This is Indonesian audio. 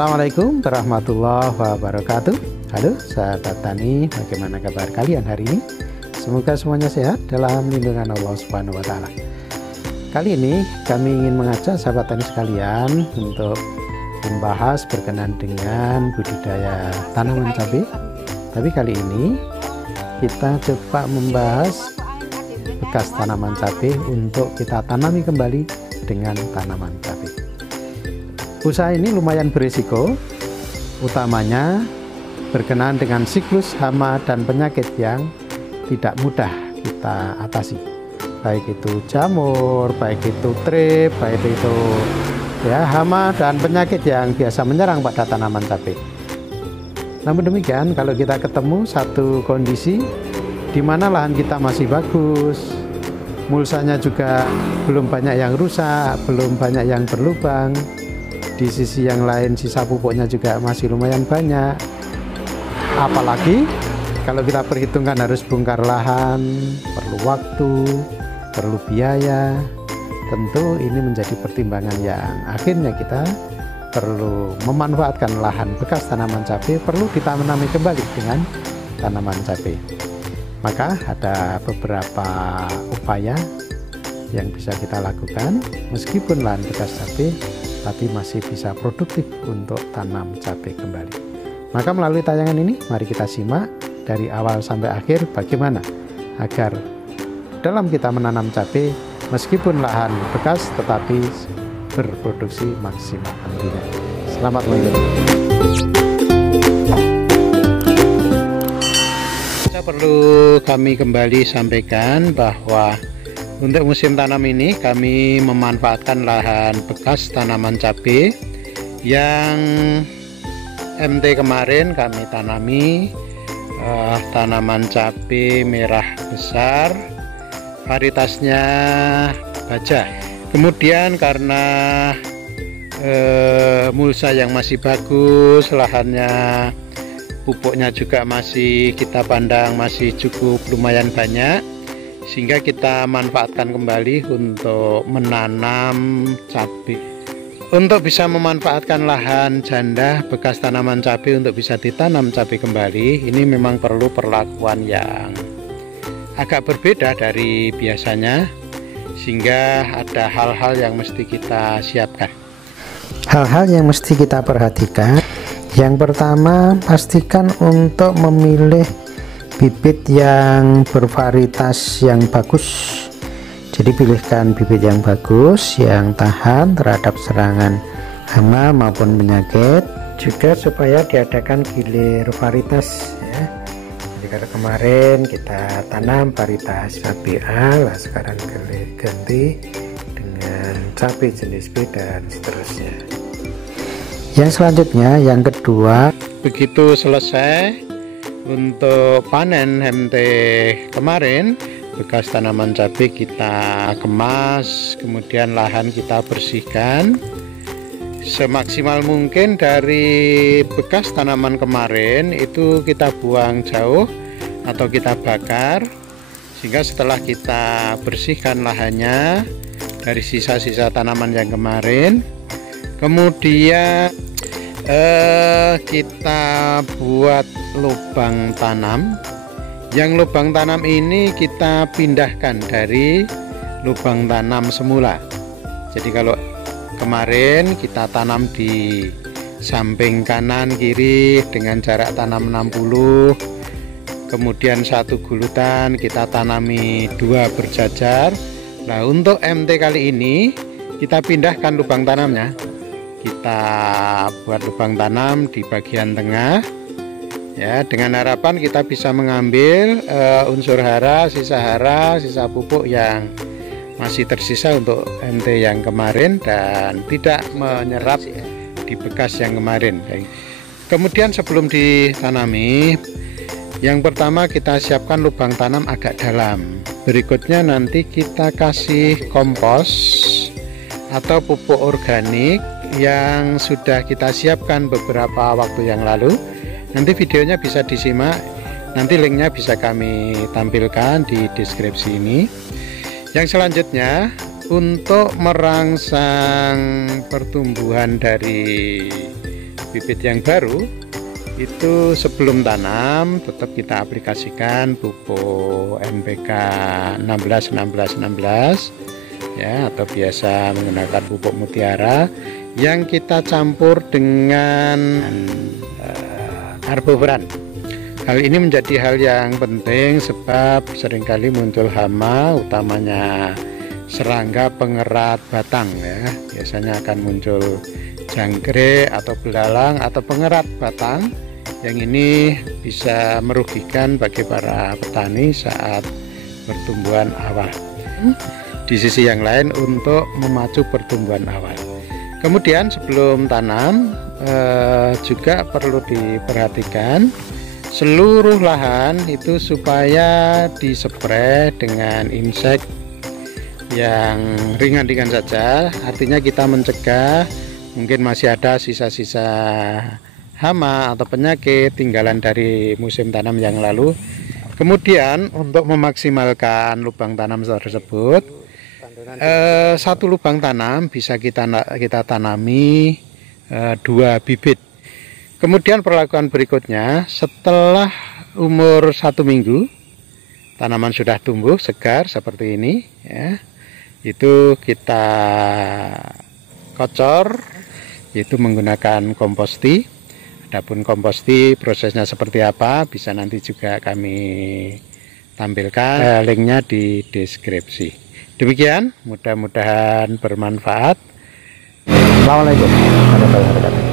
Assalamualaikum warahmatullahi wabarakatuh. Halo sahabat tani, bagaimana kabar kalian hari ini? Semoga semuanya sehat dalam lindungan Allah Subhanahu wa Ta'ala. Kali ini kami ingin mengajak sahabat tani sekalian untuk membahas berkenaan dengan budidaya tanaman cabai. Tapi kali ini kita coba membahas bekas tanaman cabai untuk kita tanami kembali dengan tanaman cabai. Usaha ini lumayan berisiko, utamanya berkenaan dengan siklus hama dan penyakit yang tidak mudah kita atasi, baik itu jamur, baik itu trip, baik itu hama dan penyakit yang biasa menyerang pada tanaman cabai. Namun demikian, kalau kita ketemu satu kondisi di mana lahan kita masih bagus, mulsanya juga belum banyak yang rusak, belum banyak yang berlubang, di sisi yang lain sisa pupuknya juga masih lumayan banyak, apalagi kalau kita perhitungkan harus bongkar lahan, perlu waktu, perlu biaya, tentu ini menjadi pertimbangan yang akhirnya kita perlu memanfaatkan lahan bekas tanaman cabai, perlu ditanami kembali dengan tanaman cabai. Maka ada beberapa upaya yang bisa kita lakukan meskipun lahan bekas cabai, tapi masih bisa produktif untuk tanam cabai kembali. Maka melalui tayangan ini mari kita simak dari awal sampai akhir bagaimana agar dalam kita menanam cabai meskipun lahan bekas tetapi berproduksi maksimal tentunya. Selamat mengikuti. Perlu kami kembali sampaikan bahwa untuk musim tanam ini kami memanfaatkan lahan bekas tanaman cabai yang MT kemarin kami tanami tanaman cabai merah besar, varietasnya baja. Kemudian karena mulsa yang masih bagus, lahannya pupuknya juga masih kita pandang masih cukup lumayan banyak, sehingga kita manfaatkan kembali untuk menanam cabai. Untuk bisa memanfaatkan lahan janda bekas tanaman cabai untuk bisa ditanam cabai kembali, ini memang perlu perlakuan yang agak berbeda dari biasanya, sehingga ada hal-hal yang mesti kita siapkan. Hal-hal yang mesti kita perhatikan, yang pertama pastikan untuk memilih bibit yang bervarietas yang bagus. Jadi pilihkan bibit yang bagus, yang tahan terhadap serangan hama maupun penyakit, juga supaya diadakan gilir varietas ya. Jadi kalau kemarin kita tanam varietas cabai A, lah sekarang ganti dengan cabai jenis B dan seterusnya. Yang selanjutnya, yang kedua, begitu selesai untuk panen MT kemarin, bekas tanaman cabai kita kemas, kemudian lahan kita bersihkan semaksimal mungkin. Dari bekas tanaman kemarin itu kita buang jauh atau kita bakar, sehingga setelah kita bersihkan lahannya dari sisa-sisa tanaman yang kemarin, kemudian kita buat lubang tanam. Yang lubang tanam ini kita pindahkan dari lubang tanam semula. Jadi kalau kemarin kita tanam di samping kanan kiri dengan jarak tanam 60, kemudian satu gulutan kita tanami 2 berjajar. Nah, untuk MT kali ini kita pindahkan lubang tanamnya, kita buat lubang tanam di bagian tengah ya, dengan harapan kita bisa mengambil unsur hara, sisa pupuk yang masih tersisa untuk MT yang kemarin dan tidak menyerap di bekas yang kemarin. Kemudian sebelum ditanami, yang pertama kita siapkan lubang tanam agak dalam. Berikutnya nanti kita kasih kompos atau pupuk organik yang sudah kita siapkan beberapa waktu yang lalu. Nanti videonya bisa disimak, nanti linknya bisa kami tampilkan di deskripsi ini. Yang selanjutnya, untuk merangsang pertumbuhan dari bibit yang baru itu sebelum tanam tetap kita aplikasikan pupuk NPK 16 ya, atau biasa menggunakan pupuk mutiara yang kita campur dengan karboveran. Hal ini menjadi hal yang penting sebab seringkali muncul hama, utamanya serangga pengerat batang ya. Biasanya akan muncul jangkrik atau belalang atau pengerat batang, yang ini bisa merugikan bagi para petani saat pertumbuhan awal. Di sisi yang lain untuk memacu pertumbuhan awal. Kemudian sebelum tanam juga perlu diperhatikan seluruh lahan itu supaya dispray dengan insek yang ringan-ringan saja. Artinya kita mencegah mungkin masih ada sisa-sisa hama atau penyakit tinggalan dari musim tanam yang lalu. Kemudian untuk memaksimalkan lubang tanam tersebut, satu lubang tanam bisa kita tanami 2 bibit. Kemudian perlakuan berikutnya, setelah umur 1 minggu tanaman sudah tumbuh segar seperti ini ya, itu kita kocor, yaitu menggunakan komposti. Adapun komposti prosesnya seperti apa bisa nanti juga kami tampilkan linknya di deskripsi. Demikian, mudah-mudahan bermanfaat. Assalamualaikum warahmatullahi wabarakatuh.